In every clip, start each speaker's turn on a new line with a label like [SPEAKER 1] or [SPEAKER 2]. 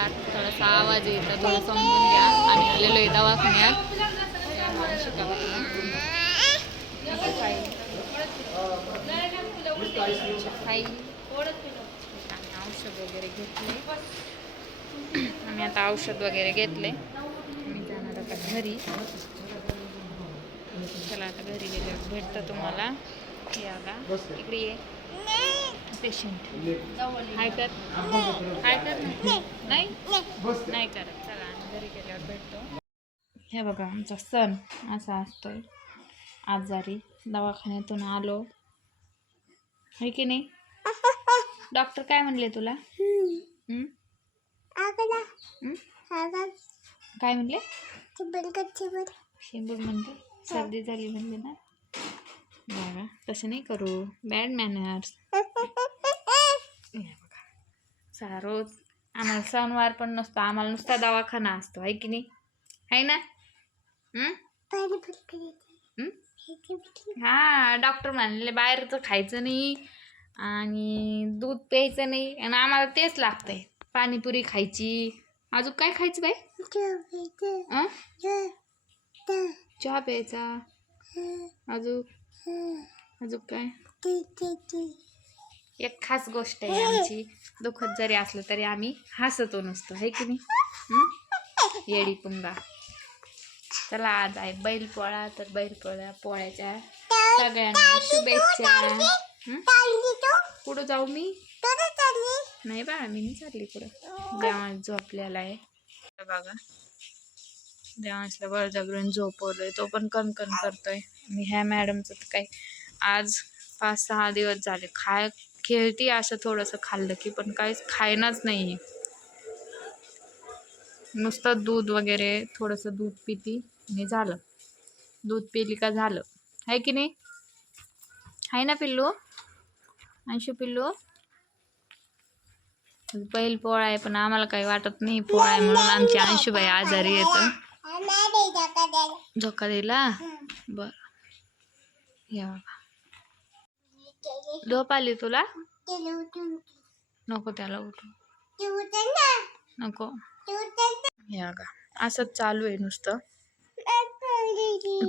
[SPEAKER 1] Start थोडासा आवाज येतो थोडं समजून घ्या. आम्ही आलेलो आहे दवाखान्यात. औषध वगैरे घेतले. आम्ही आता औषध वगैरे घेतले. आम्ही जाणार आता घरी. चला आता घरी गेल्यावर भेटतं तुम्हाला. आता इकडे ये. पेशंट. हाय कर हाय कर ना. नाही. नाही? करत. चला आम्ही घरी गेल्यावर भेटतो. हे बघा आमचा सण असा असतोय. आजारी दवाखान्यातून आलो. आहे की नाही? डॉक्टर काय म्हणले तुला? हं? हं? काय म्हणले? शिंबूड म्हणते. सर्दी झाली म्हणले ना? बघा तसं नाही करू. बॅड मॅनर्स सा रोज आम्हाला सणवार पण नसतो आम्हाला नुसता दवाखाना असतो आहे की नाही? आहे ना? हं? डॉक्टर म्हणले बाहेरचं खायचं नाही आणि दूध प्यायचं नाही आणि आम्हाला तेच लागतंय पाणीपुरी खायची. अजून काय खायचं बाई? चहा प्यायचा. अजून? अजून काय? एक खास गोष्ट आहे आमची. दुखत जरी असलं तरी आम्ही हसतो नसतो. हे की नाही? येडी पुंगा. चला आज आहे बैल पोळा तर बैल पोळ्या पोळ्याच्या सगळ्यांना शुभेच्छा. कुठं जाऊ मी? नाही बा मी नाही चालली कुठं. देवांश झोपलेला आहे. बघा. देवांशला बळजबरीने झोपवलंय. तो पण कणकण करतोय. आणि ह्या मॅडमचं तर काही आज पाच सहा दिवस झाले. खाय खेळती असं थोडंसं खाल्लं की पण काहीच खायनाच नाही नुसतं दूध वगैरे थोडंसं दूध पिती आणि झालं. दूध पिली का झालं. आहे की नाही? आहे ना पिल्लू? अंशू पिल्लू? बैल पोळा आहे पण आम्हाला काही वाटत नाही पोळा आहे म्हणून. आमची अंशूबाई आजारी येतं झोका दिला बर. या बाबा झोप आली तुला? नको त्याला उठू नको. या का असंच चालू आहे नुसतं.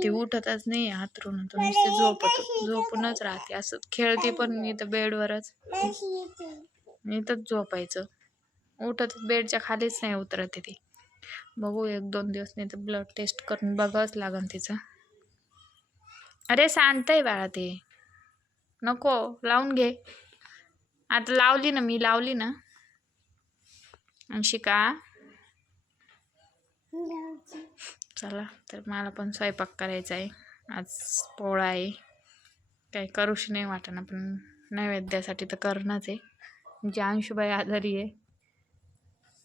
[SPEAKER 1] ती उठतच नाही हातरून. नुसते झोपत झोपूनच राहते. असं खेळते पण मी तर बेडवरच. इथंच झोपायचं. उठत बेडच्या खालीच नाही उतरत ती. बघू एक दोन दिवस नाही तर ब्लड टेस्ट करून बघावंच लागेल तिचं. अरे शांत आहे बाळा ते. नको लावून घे. आता लावली ना मी लावली ना. अंशिका. चला तर मला पण स्वयंपाक करायचा आहे. आज पोळा आहे. काही करूशी नाही वाटणं पण नैवेद्यासाठी तर करणंच आहे. म्हणजे अंशुबाई आजारी आहे.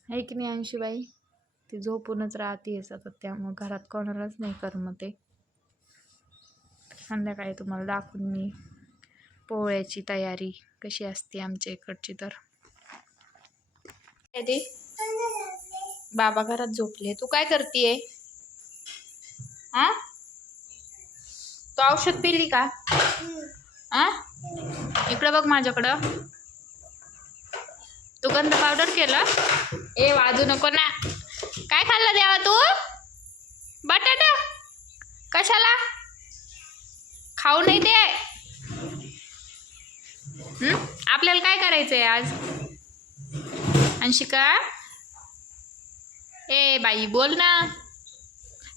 [SPEAKER 1] आहे की नाही अंशुबाई? ती झोपूनच राहते सतत त्यामुळं घरात कोणालाच नाही करमते. संध्याकाळी तुम्हाला दाखवून मी पोळ्याची तयारी कशी असते आमच्या इकडची तर. काय ते बाबा घरात झोपले. तू काय करतीये? हा तू औषध पिली का? हा इकडं बघ माझ्याकडं. तू गंध पावडर केलं? ए वाजू नको ना. काय खाल्लं देवा तू? बटाटा? कशाला? खाऊ नाही ते आपल्याला काय करायचंय आज? अंशिका? ए बाई बोल ना.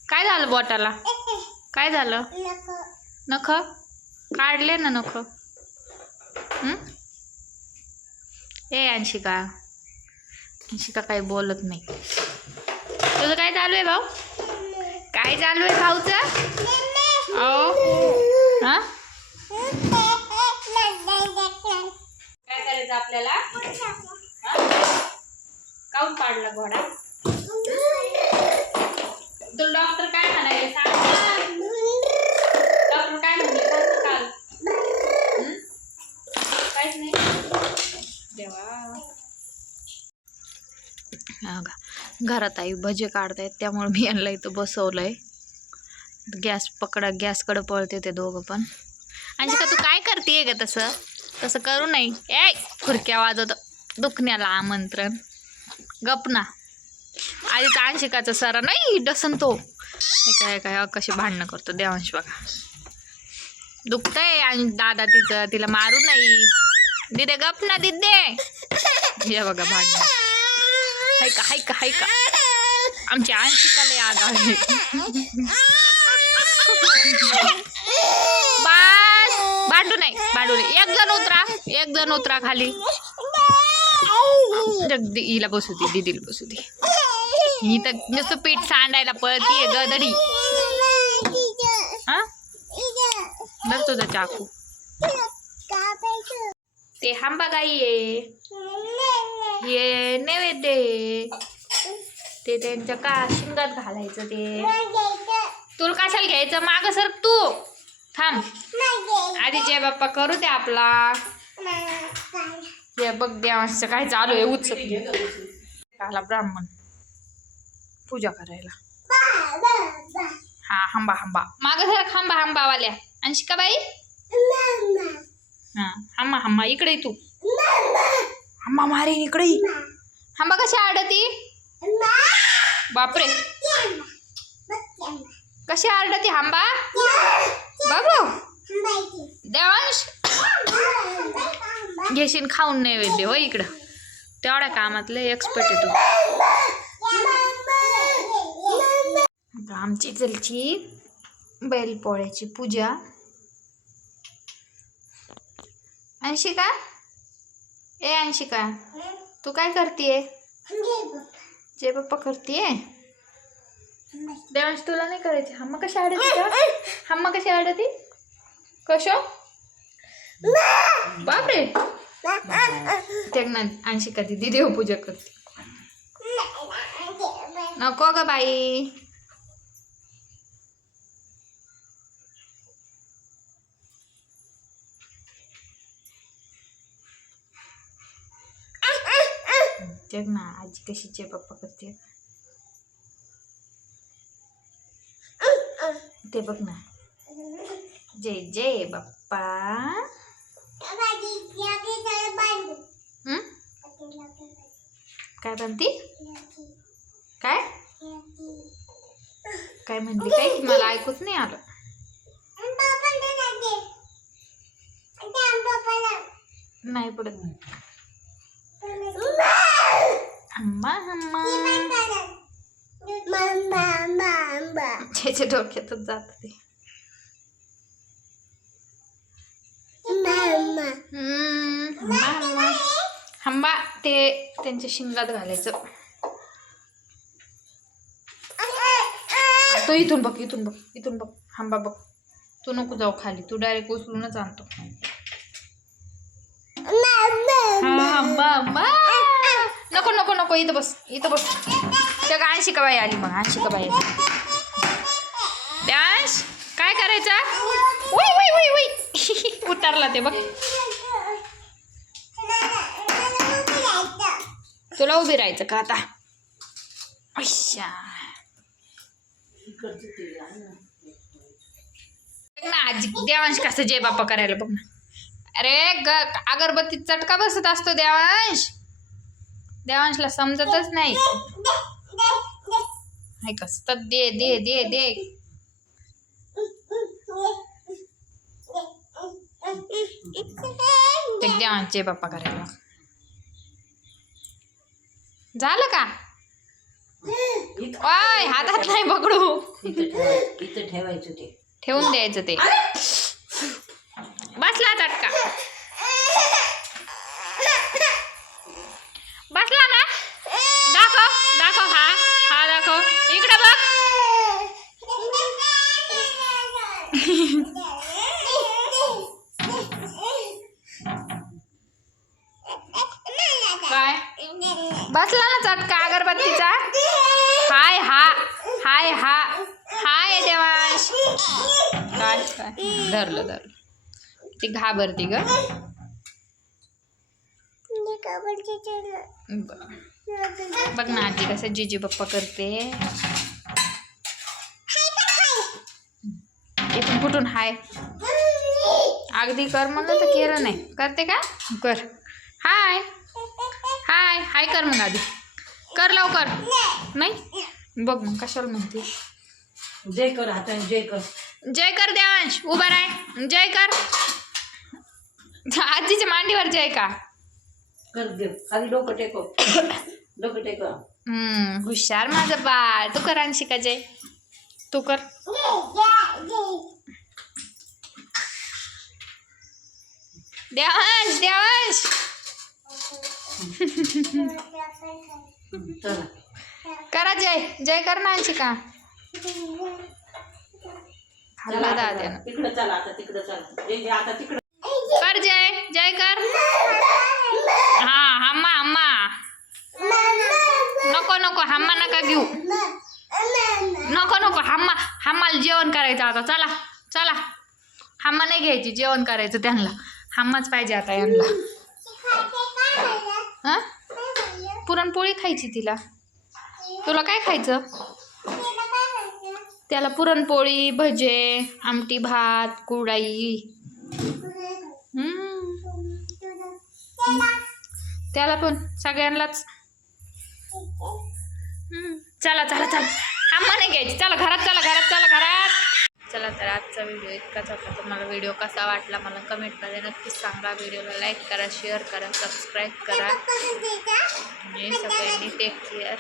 [SPEAKER 1] काय झालं बोटाला? काय झालं? नख? काढले ना नख. ए अंशिका. अंशिका काही बोलत नाही. तुझं काय चालू आहे भाऊ? काय चालू आहे भाऊचं? अहो. हा? काय करायचं आपल्याला? काऊन पाडला घोडा? तुला डॉक्टर काय म्हणाले सांग? ना. डॉक्टर काय म्हणले सांग ना काल? हं? काहीच नाही. देवा. हा का. घरात आई भजे काढतायत त्यामुळे मी यांना इथं बसवलंय. गॅस पकडा गॅसकडं पळते ते दोघं पण. आणि का तू काय करते ग तसं? तसं करू नाही. ए खुरक्या वाजवत दुखण्याला आमंत्रण. गप ना. तर अंशिकाचा सर नाही डसन तो. काय काय कशी भांडणं करतो देवांश बघा. दुखतंय आणि दादा तिचं तिला मारू नाही. दिदे गप ना दिदे. हे बघा भांडणं. हाय का हाय का हाय का आमची अंशिकाला याद आहे बस भांडू नाही भांडू नाही. एक जण उतरा एक जण उतरा खाली. जगदी हिला बसू दे दिदीला बसू दे. ही तर नुसतं पीठ सांडायला पळतीये गदडी. हा? धर तुझा चाकू. ते हांबा गाई आहे. हे नैवेद्य. ते त्यांच्या का शिंगात घालायचं ते. तुला कशाला घ्यायचं? माग सर तू. थांब. आधी जय बाप्पा करू दे आपला. बघ देवांचं काय चालू आहे उत्सव आला ब्राह्मण. पूजा करायला. हा हंबा हंबा. माग सर हंबा हंबावाल्या. अंशिका बाई हा हम्मा हम्मा इकडे तू. हम्मा मारी इकडे आंबा कशी आडती? बापरे. कशी आरडती आंबा बाबू देवांश. घेशील खाऊन नाही नैवेद्य हो इकडं. तेवढ्या कामातले एक्सपर्ट आहे तू. आमची चलची बैलपोळ्याची पूजा. अंशिका ए अंशिका तू काय करतीये? जय बाप्पा करतीये? देवांश तुला नाही करायची. हम्मा कशी आडती का? हम्मा. कशी आडती? कशो? बापरे. ते ना अंशिका दिदी देवपूजा करते. नको ग बाई. बघ ना आजी कशी जय पप्पा करते ते बघ ना. जय जय बाप्पा. काय म्हणती? काय? काय म्हणली काय मला ऐकूच नाही आलं. नाही पडत. हम्मा हम्मा त्याच्या डोक्यातच जात ते. हम्म, ते त्यांच्या शिंगात घालायचं. तो इथून बघ इथून बघ इथून बघ. हंबा बघ. तू नको जाऊ खाली तू डायरेक्ट उचलूनच आणतो. हा, हंबा नको नको नको इथं बस इथं बस. त्या का ऐंशी बाई आली मग? ऐंशी बाई? आली डॅन्स काय करायचं? उई उई उई उई उतरला ते बघ. तुला उभी राहायचं का आता? बघ ना आजी देवांश कसं जय बाप्पा करायला बघ ना. अरे ग अगरबत्ती चटका बसत असतो देवांश. देवांशला समजतच नाही. हाय कसं तर दे दे दे दे. ते जय बाप्पा करायला झालं का? ओय हातात नाही पकडू.
[SPEAKER 2] इथं ठेवायचं ते.
[SPEAKER 1] ठेवून द्यायचं ते बसला चटका बसला ना दाखव दाखव हा हा दाखव इकडे बघ काय बसला ना चटका अगरबत्तीचा? हाय हा हाय हा हाय देवांश. काय काय? धरलं धरलं. ती घाबरती ग. बघ ना आजी कसं जिजी पप्पा करते. इथून कुठून? हाय. अगदी कर म्हणलं तर केलं नाही. करते का? कर. हाय. हाय हाय कर मग आधी. कर लवकर. नाही? बघ मग कशाला म्हणते.
[SPEAKER 2] जय कर हाताने जय कर.
[SPEAKER 1] जय कर देवांश उभा राय. जय कर. आजीच्या मांडीवर जय का?
[SPEAKER 2] कर देव खाली डोकं टेको डोकं टेको
[SPEAKER 1] हम्म हुशार माझं बाळ. तू कर अंशिका जय. तू कर. देवांश देवांश. करा जय. जय कर ना अंशिका. खाल्ला
[SPEAKER 2] चला
[SPEAKER 1] दाद्यानं
[SPEAKER 2] आता. तिकडं चला आता तिकडं चला. जय जय आता तिकडं.
[SPEAKER 1] कर जय. जय कर. हा हम्मा हम्मा. नको नको हम्मा नका घेऊ. नको नको हम्मा हम्माला जेवण करायचं आता. चला चला. हम्मा नाही घ्यायची जेवण करायचं त्यांना. हम्माच पाहिजे आता यांना. हां? पुरणपोळी खायची तिला. तुला काय खायचं? त्याला पुरणपोळी भजे आमटी भात कुडाई त्याला पण सगळ्यांनाच. चला चला चला. आम्हाला नाही घ्यायची. चला घरात चला घरात चला घरात. चला तर आजचा व्हिडिओ इतकाच होता. तुम्हाला व्हिडिओ कसा वाटला मला कमेंटमध्ये नक्कीच सांगा. व्हिडिओला लाईक करा शेअर करा सबस्क्राईब करा. आणि सगळ्यांनी टेक केअर